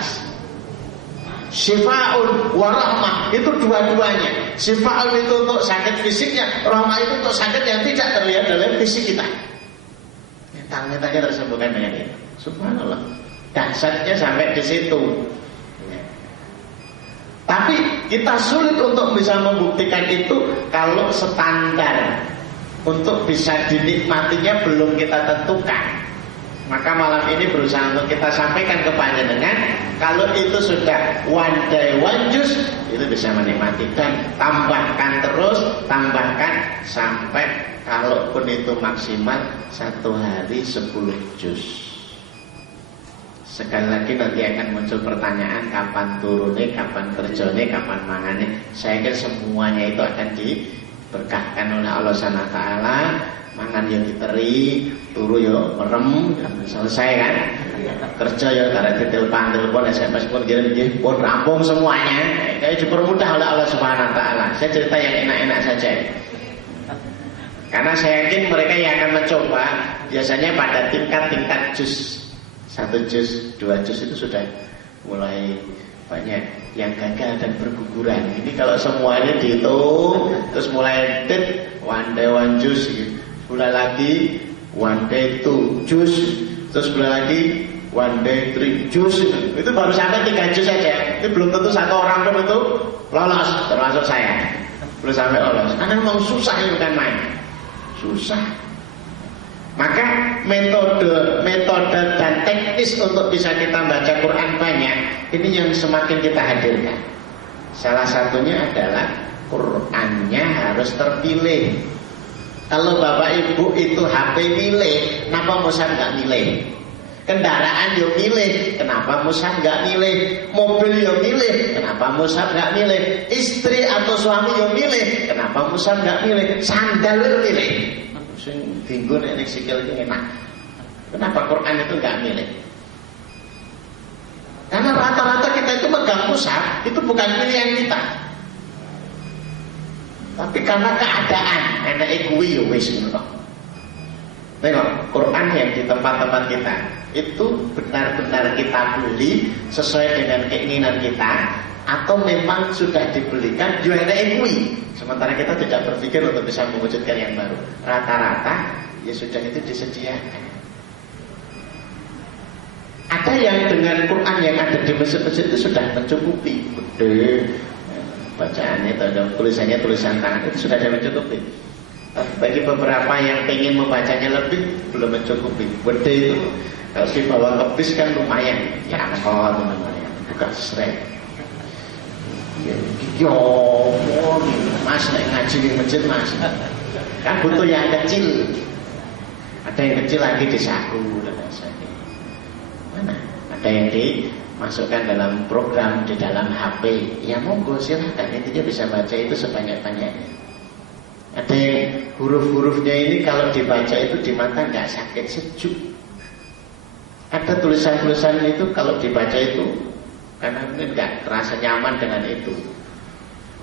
ikhlas. Syifa'un wa rahmah, itu dua-duanya. Syifa'un itu untuk sakit fisiknya, rahmah itu untuk sakit yang tidak terlihat dalam fisik kita. Mental-mentalnya tersembuhkan dengan itu. Subhanallah. Dahsyatnya sampai di situ. Tapi kita sulit untuk bisa membuktikan itu kalau standar untuk bisa dinikmatinya belum kita tentukan. Maka malam ini berusaha untuk kita sampaikan ke panjenengan, kalau itu sudah one day one juz, itu bisa menikmati. Dan tambahkan terus, tambahkan sampai kalaupun itu maksimal 1 hari 10 juz. Sekali lagi nanti akan muncul pertanyaan, kapan turunnya, kapan kerjanya, kapan mangannya. Saya kira semuanya itu akan diberkahkan oleh Allah SWT. Mangan yang diteri, turu ya merem, selesai kan. Kerja ya karena ditelepon, SMS pun kirim pun rampung semuanya. Kayak dipermudah oleh Allah SWT. Saya cerita yang enak-enak saja. Karena saya yakin mereka yang akan mencoba biasanya pada tingkat-tingkat juz. 1 juz, 2 juz itu sudah mulai banyak yang gagal dan berguguran. Ini kalau semuanya dihitung, terus mulai one day one juz gitu. Bulan lagi one day 2 juz, terus bulan lagi one day 3 juz. Itu baru sampai 3 juz saja. Itu belum tentu satu orang pun itu lolos, termasuk saya. Belum sampai lolos. Karena memang susah, itu bukan main. Susah. Maka metode dan teknis untuk bisa kita baca Quran banyak. Ini yang semakin kita hadirkan. Salah satunya adalah Qurannya harus terpilih. Kalau bapak ibu itu HP milih, kenapa mushaf nggak milih? Kendaraan yo milih, kenapa mushaf nggak milih? Mobil yo milih, kenapa mushaf nggak milih? Istri atau suami yo milih, kenapa mushaf nggak milih? Sandal yo milih. Sing tinggu nek sikil iki enak. Kenapa Quran itu nggak milih? Karena rata-rata kita itu megang mushaf, itu bukan pilihan kita. Tapi karena keadaan, enake kuwi yo wis ngono. Tengok, Quran yang di tempat-tempat kita itu benar-benar kita beli sesuai dengan keinginan kita, atau memang sudah dibelikan yo enake kuwi. Sementara kita tidak berpikir untuk bisa mewujudkan yang baru. Rata-rata ya sudah itu disediakan. Ada yang dengan Quran yang ada di masjid-masjid itu sudah mencukupi. Gede bacaannya, tulisannya tulisan tangan itu sudah ada mencukupi. Bagi beberapa yang ingin membacanya lebih belum mencukupi. Gede itu kalau dibawa ke bis kan lumayan. Ya angkot lumayan. Buka srek. Yo, mas naik ngaji di masjid mas, kan butuh yang kecil. Ada yang kecil lagi di saku dan sebagainya. Mana? Ada yang dimasukkan dalam program di dalam HP. Ya monggo silahkan, intinya bisa baca itu sebanyak-banyaknya. Ada yang huruf-hurufnya ini kalau dibaca itu di mata nggak sakit, sejuk. Ada tulisan-tulisan itu kalau dibaca itu karena mungkin nggak terasa nyaman dengan itu.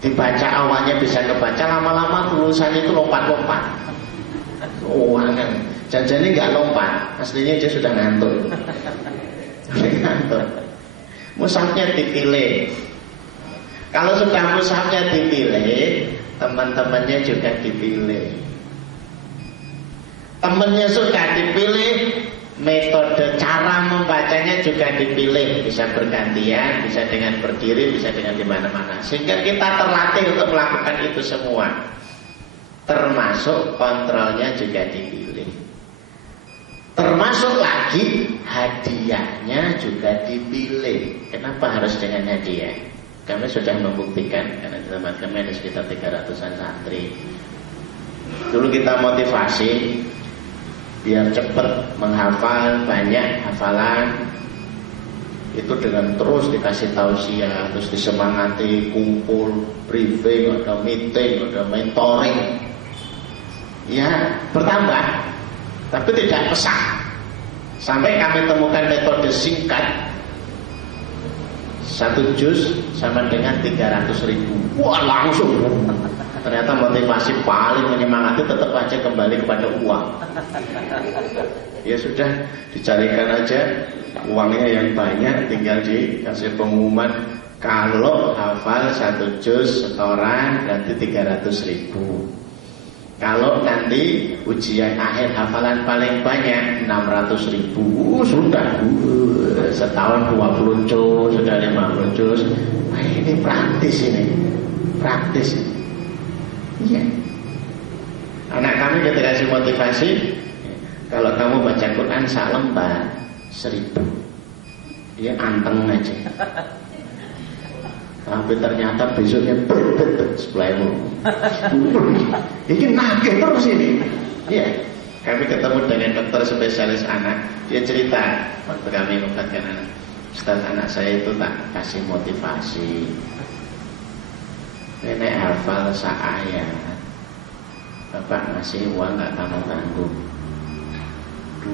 Dibaca awalnya bisa kebaca, lama-lama tulisannya itu lompat-lompat. Oh, aneh. Jangan-jangan nggak lompat, aslinya dia sudah ngantuk. Ngantuk. Mushafnya dipilih. Kalau sudah mushafnya dipilih, teman-temannya juga dipilih. Temannya sudah dipilih, metode cara membacanya juga dipilih, bisa bergantian, bisa dengan berdiri, bisa dengan di mana-mana. Sehingga kita terlatih untuk melakukan itu semua. Termasuk kontrolnya juga dipilih. Termasuk lagi hadiahnya juga dipilih. Kenapa harus dengan hadiah? Kami sudah membuktikan, karena di tempat kami ada sekitar 300-an santri. Dulu kita motivasi biar cepat menghafal banyak hafalan, itu dengan terus dikasih tausiah, terus disemangati, kumpul, briefing, ada meeting, ada mentoring. Ya bertambah, tapi tidak pesat. Sampai kami temukan metode singkat, 1 juz sama dengan 300.000. Wah langsung. Ternyata motivasi paling menyemangati tetap aja kembali kepada uang. Ya sudah, dicarikan aja uangnya yang banyak, tinggal dikasih pengumuman kalau hafal 1 juz setoran berarti 300.000. Kalau nanti ujian akhir hafalan paling banyak 600.000, sudah setahun 20 juz, sudah 50 juz. Nah, ini praktis ini, praktis. Iya. Anak kami kita kasih motivasi, kalau kamu baca Quran salembar 1.000, dia anteng aja. Tapi ternyata besoknya sebelahmu. Ini nagih terus ini. Iya. Kami ketemu dengan dokter spesialis anak. Dia cerita waktu kami membuatkan anak. Ustaz, anak saya itu tak kasih motivasi. Nenek hafal seayat. Bapak ngasih uang gak tanggung-tanggung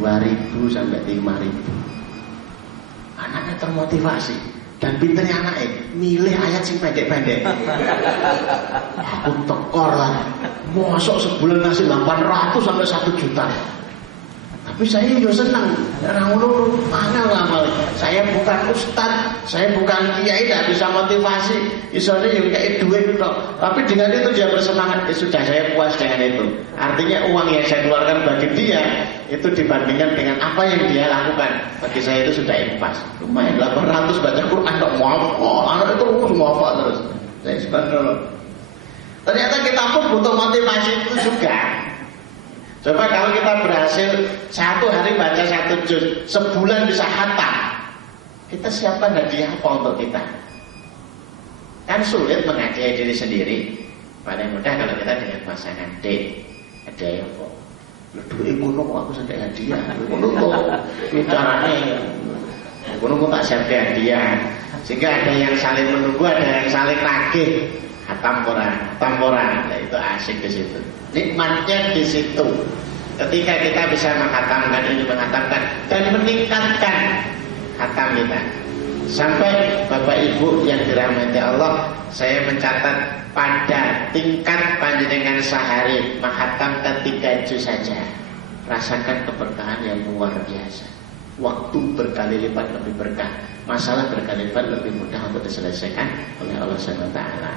2.000 sampai 5.000. Anaknya termotivasi. Dan pinternya anaknya milih ayat sing pendek-pendek. Aku tekor lah. Mosok sebulan ngasih 800 sampai 1 juta. Tapi saya juga senang. Orang-orang mana ngamal. Saya bukan ustaz, saya bukan kiai, tidak bisa motivasi. Istilahnya yang kayak duit itu. Tapi dengan itu dia bersemangat. Sudah, saya puas dengan itu. Artinya uang yang saya keluarkan bagi dia itu dibandingkan dengan apa yang dia lakukan, bagi saya itu sudah impas. Lumayan 800 baca Quran kok muafal. Anak itu muafal terus. Saya subhanallah. Ternyata kita pun butuh motivasi itu juga. Coba kalau kita berhasil 1 hari baca 1 juz, sebulan bisa khatam, kita siapkan hadiah apa untuk kita? Kan sulit menghargai diri sendiri. Paling mudah kalau kita dengan pasangan D. Hadiah apa? Duit kuno aku sedek hadiah. Kuno kok caranya. Kuno tak siap hadiah. Sehingga ada yang saling menunggu, ada yang saling nagih. Tamporan. Nah, itu asik di situ. Nikmatnya di situ. Ketika kita bisa menghatamkan ini, dan meningkatkan hatam kita. Sampai Bapak Ibu yang dirahmati Allah, saya mencatat pada tingkat panjenengan sehari menghatamkan 3 juz saja, rasakan keberkahan yang luar biasa. Waktu berkali lipat lebih berkah, masalah berkali lipat lebih mudah untuk diselesaikan oleh Allah Subhanahu wa taala.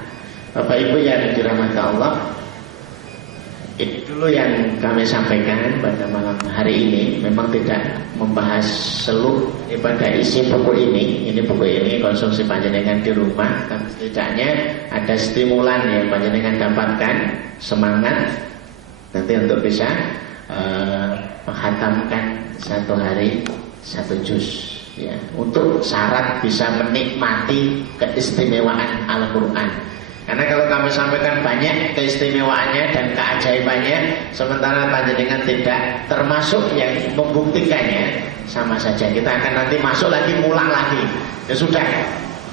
Bapak Ibu yang dirahmati Allah, ini dulu yang kami sampaikan pada malam hari ini. Memang tidak membahas seluruh pada isi buku ini. Ini buku ini konsumsi panjenengan di rumah, tapi setidaknya ada stimulan yang panjenengan dapatkan, semangat nanti untuk bisa menghatamkan 1 hari 1 juz. Ya, untuk syarat bisa menikmati keistimewaan Al-Quran. Karena kalau kami sampaikan banyak keistimewaannya dan keajaibannya, sementara panjenengan tidak termasuk yang membuktikannya, sama saja kita akan nanti masuk lagi, ngulang lagi. Ya sudah,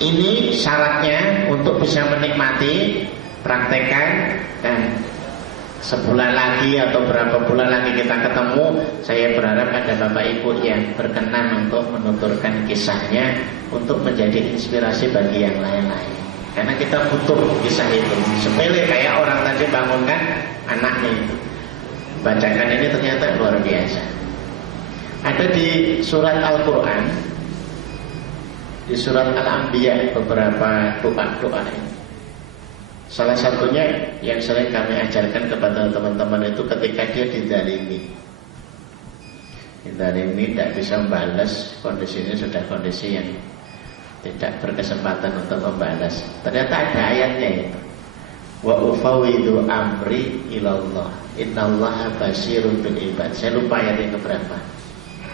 ini syaratnya untuk bisa menikmati, praktekkan, dan sebulan lagi atau berapa bulan lagi kita ketemu. Saya berharap ada Bapak Ibu yang berkenan untuk menuturkan kisahnya untuk menjadi inspirasi bagi yang lain-lain. Karena kita butuh kisah itu. Sepele kayak orang tadi bangunkan anaknya itu, bacakan ini ternyata luar biasa. Ada di surat Al-Quran, di surat Al-Anbiya, beberapa doa-doa ini. Salah satunya yang sering kami ajarkan kepada teman-teman itu ketika dia dizalimi, tidak bisa membalas, kondisinya sudah kondisi yang tidak berkesempatan untuk membalas. Ternyata ada ayatnya itu. Wa ufawwidu amri ilallah, innallaha basirun bil ibad. Saya lupa ayat yang keberapa.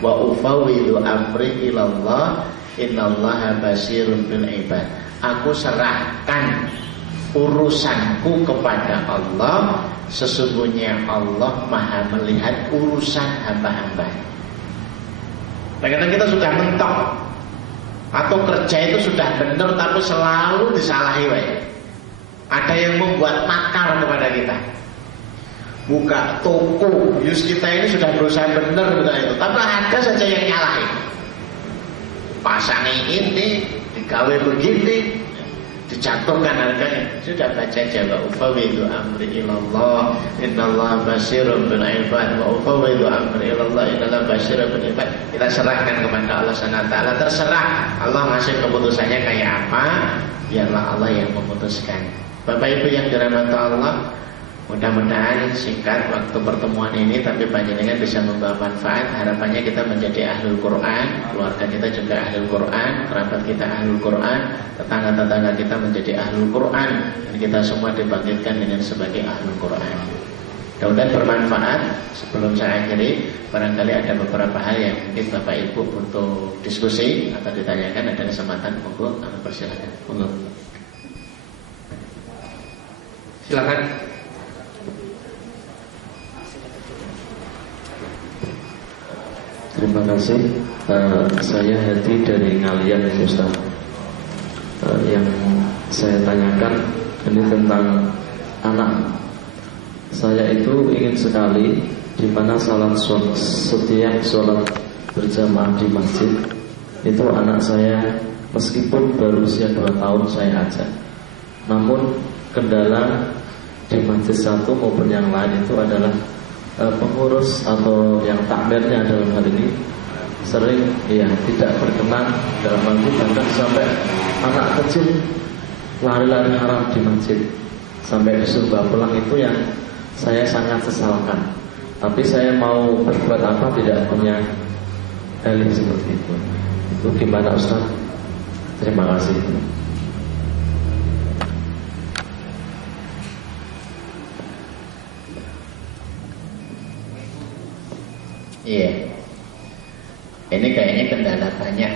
Wa ufawwidu amri ilallah, innallaha basirun bil ibad. Aku serahkan urusanku kepada Allah, sesungguhnya Allah Maha melihat urusan hamba-hamba. Kadang-kadang kita sudah mentok atau kerja itu sudah benar tapi selalu disalahi wae. Ada yang membuat makar kepada kita. Buka toko, yus kita ini sudah berusaha benar itu, tapi ada saja yang nyalahi. Pasang ini, digawe begini, dijatuhkan harganya. Sudah baca Jawa ufawwidu amri ilallah innallaha basirun bil ibad wa ufawwidu amri ilallah innallaha basirun bil ibad. Kita serahkan kepada Allah Subhanahu wa taala, terserah Allah ngasih keputusannya kayak apa, biarlah Allah yang memutuskan. Bapak Ibu yang dirahmati Allah, mudah-mudahan singkat waktu pertemuan ini tapi panjenengan bisa membawa manfaat. Harapannya kita menjadi ahlul Quran, keluarga kita juga ahlul Quran, kerabat kita ahlul Quran, tetangga-tetangga kita menjadi ahlul Quran, dan kita semua dibangkitkan dengan sebagai ahlul Quran. Mudah-mudahan bermanfaat. Sebelum saya akhiri, barangkali ada beberapa hal yang mungkin Bapak Ibu untuk diskusi atau ditanyakan, ada kesempatan, monggo, persilakan. Monggo. Silakan. Terima kasih. Saya Hadi dari Ngalian, Ustaz. Yang saya tanyakan ini tentang anak. Saya itu ingin sekali di mana setiap sholat berjamaah di masjid itu anak saya meskipun baru usia 2 tahun saya ajak. Namun kendala di masjid satu maupun yang lain itu adalah pengurus atau yang takmirnya dalam hal ini sering tidak berkenan dalam hal ini, bahkan sampai anak kecil lari-lari haram di masjid sampai disuruh pulang. Itu yang saya sangat sesalkan, tapi saya mau berbuat apa tidak punya dalih seperti itu. Itu gimana Ustaz? Terima kasih. Iya, ini kayaknya kendala banyak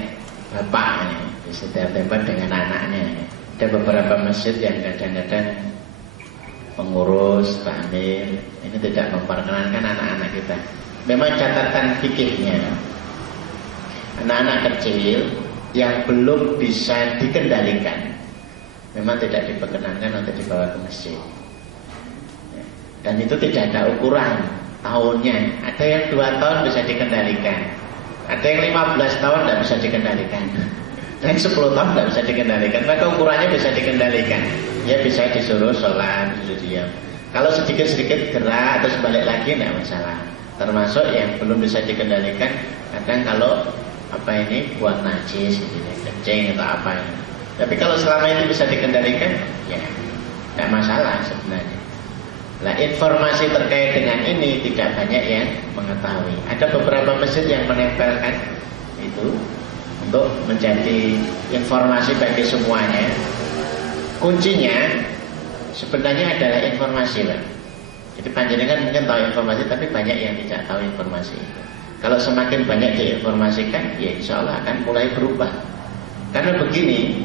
bapak di setiap tempat dengan anaknya. Ada beberapa masjid yang kadang-kadang pengurus, takmir ini tidak memperkenankan anak-anak kita. Memang catatan fikihnya, anak-anak kecil yang belum bisa dikendalikan memang tidak diperkenankan untuk dibawa ke masjid. Dan itu tidak ada ukuran tahunnya. Ada yang 2 tahun bisa dikendalikan, ada yang 15 tahun tidak bisa dikendalikan, dan 10 tahun tidak bisa dikendalikan. Maka ukurannya bisa dikendalikan. Ya bisa disuruh sholat, disuruh diam. Kalau sedikit-sedikit gerak terus balik lagi tidak masalah. Termasuk yang belum bisa dikendalikan, kadang kalau buang najis, kencing atau apa ini. Tapi kalau selama ini bisa dikendalikan, ya tidak masalah sebenarnya. Nah, informasi terkait dengan ini tidak banyak yang mengetahui. Ada beberapa masjid yang menempelkan itu untuk menjadi informasi bagi semuanya. Kuncinya sebenarnya adalah informasi, Pak. Jadi panjenengan mungkin tahu informasi, tapi banyak yang tidak tahu informasi itu. Kalau semakin banyak diinformasikan, ya insya Allah akan mulai berubah. Karena begini,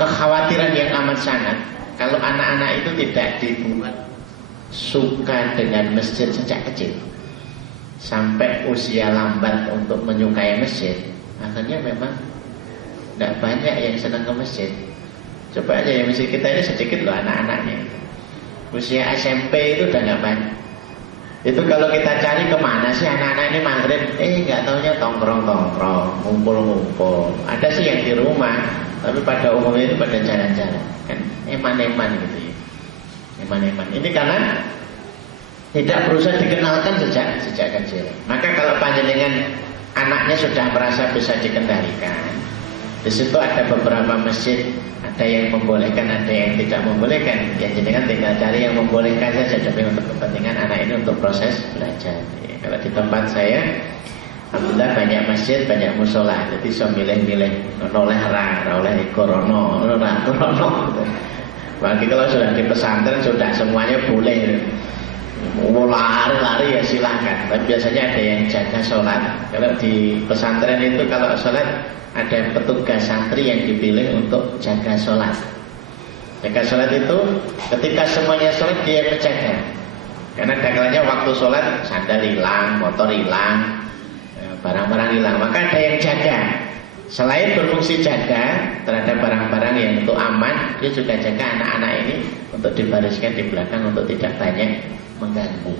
kekhawatiran yang amat sangat. Kalau anak-anak itu tidak dibuat suka dengan masjid sejak kecil sampai usia lambat untuk menyukai masjid, akhirnya memang tidak banyak yang senang ke masjid. Coba aja yang masjid kita ini sedikit loh anak-anaknya. Usia SMP itu udah nggak banyak. Itu kalau kita cari kemana sih anak-anak ini maghrib, nggak taunya tongkrong-tongkrong, ngumpul-ngumpul. Ada sih yang di rumah, tapi pada umumnya itu pada jalan-jalan, kan eman-eman gitu ya. Eman-eman. Ini karena tidak berusaha dikenalkan sejak kecil. Maka kalau panjenengan anaknya sudah merasa bisa dikendalikan, di situ ada beberapa masjid, ada yang membolehkan, ada yang tidak membolehkan. Ya jenengan tinggal cari yang membolehkan saja demi untuk kepentingan anak ini untuk proses belajar. Ya, kalau di tempat saya, alhamdulillah banyak masjid, banyak musola. Jadi bisa milih-milih oleh korono. Bagi kalau sudah di pesantren sudah semuanya boleh. Mau lari-lari ya silahkan. Tapi biasanya ada yang jaga sholat. Kalau di pesantren itu kalau sholat ada petugas santri yang dipilih untuk jaga sholat. Jaga sholat itu ketika semuanya sholat dia menjaga. Karena dakalanya waktu sholat sandal hilang, motor hilang, barang-barang hilang. Maka ada yang jaga. Selain berfungsi jaga terhadap barang-barang yang untuk aman, dia juga jaga anak-anak ini untuk dibariskan di belakang untuk tidak banyak mengganggu.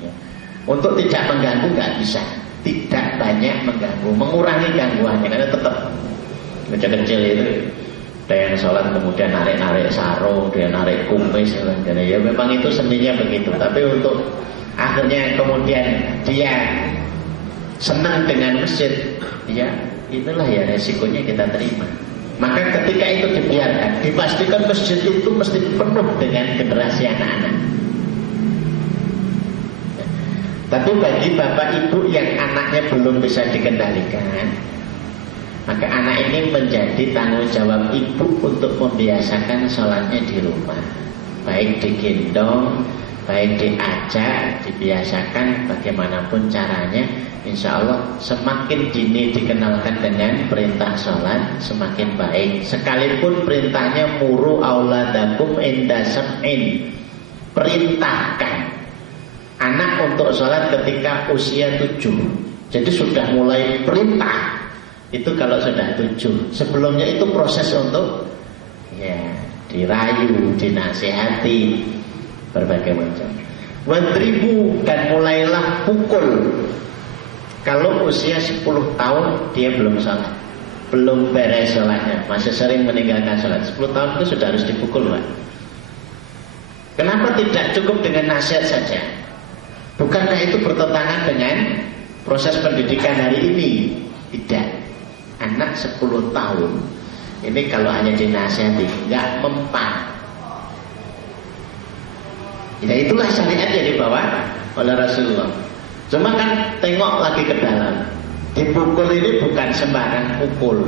Ya. Untuk tidak mengganggu nggak bisa, tidak banyak mengganggu, mengurangi gangguannya karena tetap kecil-kecil itu Ada yang sholat kemudian narik-narik sarung, dia narik kumis, ya memang itu seninya begitu. Tapi untuk akhirnya kemudian dia senang dengan masjid, ya itulah ya resikonya kita terima. Maka ketika itu dibiarkan, dipastikan masjid itu mesti penuh dengan generasi anak-anak. Tapi bagi bapak ibu yang anaknya belum bisa dikendalikan, maka anak ini menjadi tanggung jawab ibu untuk membiasakan sholatnya di rumah. Baik digendong, baik diajak, dibiasakan bagaimanapun caranya. Insya Allah semakin dini dikenalkan dengan perintah sholat, semakin baik. Sekalipun perintahnya muru auladakum inda sab'in, perintahkan anak untuk sholat ketika usia 7. Jadi sudah mulai perintah itu kalau sudah 7. Sebelumnya itu proses untuk ya dirayu, dinasihati, berbagai macam. Wadribu, dan mulailah pukul. Kalau usia 10 tahun dia belum sholat, belum beres sholatnya, masih sering meninggalkan sholat, 10 tahun itu sudah harus dipukul, Pak. Kenapa tidak cukup dengan nasihat saja? Bukankah itu bertentangan dengan proses pendidikan hari ini? Tidak. Anak 10 tahun ini kalau hanya dinasihati nggak mempan. Ya itulah syariat yang dibawa oleh Rasulullah. Cuma kan tengok lagi ke dalam. Dipukul ini bukan sembarang pukul.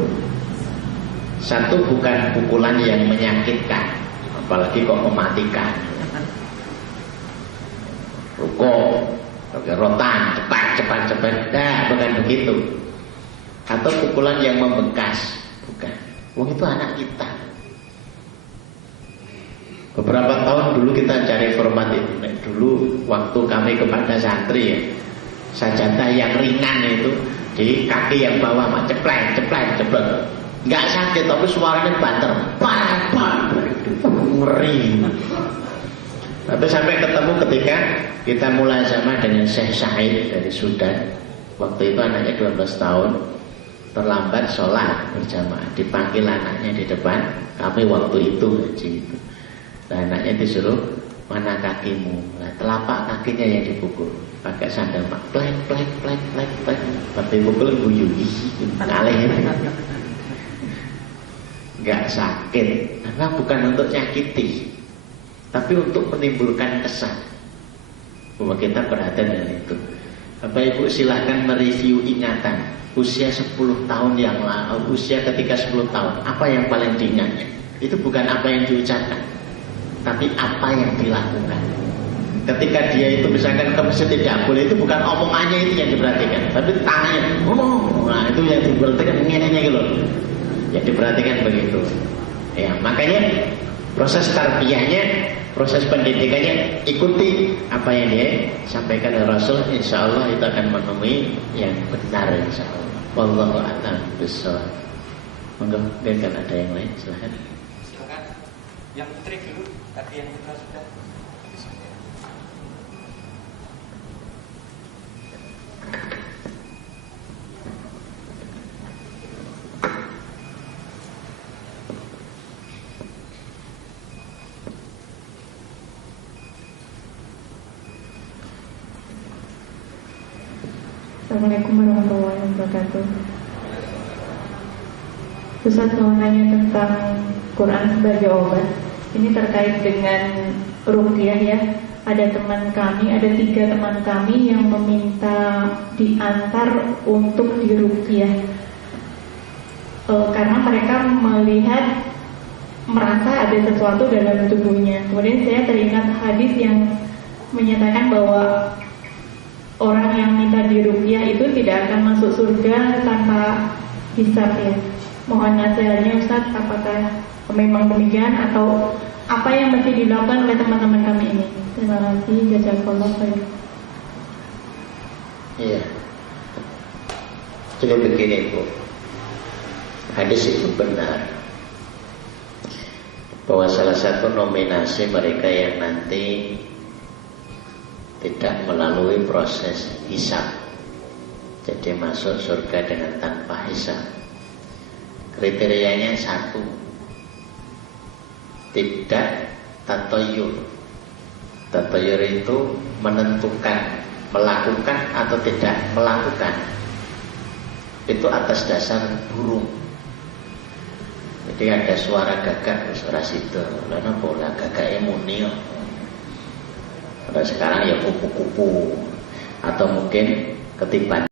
Satu, bukan pukulan yang menyakitkan, apalagi kok mematikan. Rukuk, pakai rotan, cepat. Nah, bukan begitu. Atau pukulan yang membekas, bukan. Wong itu anak kita. Beberapa tahun dulu kita cari format itu. Dulu waktu kami kepada santri ya, sajadah yang ringan itu di kaki yang bawah, ceplek. Nggak sakit tapi suaranya banter, ngeri. Tapi sampai ketemu ketika kita mulai sama dengan Syekh Syahid dari Sudan. Waktu itu anaknya 12 tahun, terlambat sholat berjamaah, dipanggil anaknya di depan kami waktu itu ngaji itu. Nah, anaknya disuruh, mana kakimu? Nah, telapak kakinya yang dipukul pakai sandal, plek. Tapi pukul guyu, ngalih itu. Nggak sakit, karena bukan untuk nyakiti, tapi untuk menimbulkan kesan bahwa kita perhatian dengan itu. Bapak Ibu silahkan mereview ingatan usia 10 tahun yang lalu, usia ketika 10 tahun, apa yang paling diingatnya? Itu bukan apa yang diucapkan, tapi apa yang dilakukan. Ketika dia itu misalkan ke masjid tidak boleh, itu bukan omongannya itu yang diperhatikan, tapi tangannya. Nah itu yang diperhatikan, ini gitu. Yang diperhatikan begitu. Ya makanya proses tarbiyahnya, proses pendidikannya, ikuti apa yang dia sampaikan oleh Rasul. Insya Allah itu akan menemui yang benar, insya Allah. Wallahu a'lam bishawab. Monggo, kan ada yang lain, silakan. Silakan. Yang trik dulu, tadi yang kita sudah. Assalamualaikum warahmatullahi wabarakatuh. Ustaz mau nanya tentang Quran sebagai obat. Ini terkait dengan ruqyah ya. Ada teman kami, ada 3 teman kami yang meminta diantar untuk diruqyah. Karena mereka melihat, merasa ada sesuatu dalam tubuhnya. Kemudian saya teringat hadis yang menyatakan bahwa orang yang minta diruqyah itu tidak akan masuk surga tanpa hisab ya. Mohon nasihatnya Ustaz, apakah memang demikian atau apa yang mesti dilakukan oleh teman-teman kami ini? Terima kasih, jazakallahu khairan. Iya. Jadi begini Bu, hadis itu benar bahwa salah satu nominasi mereka yang nanti tidak melalui proses hisab, jadi masuk surga dengan tanpa hisab, kriterianya 1, tidak tatoyur. Tatoyur itu menentukan melakukan atau tidak melakukan. Itu atas dasar burung. Jadi ada suara gagak, suara situ, lalu bola gagaknya muni. Kalau sekarang ya kupu-kupu, atau mungkin ketiban.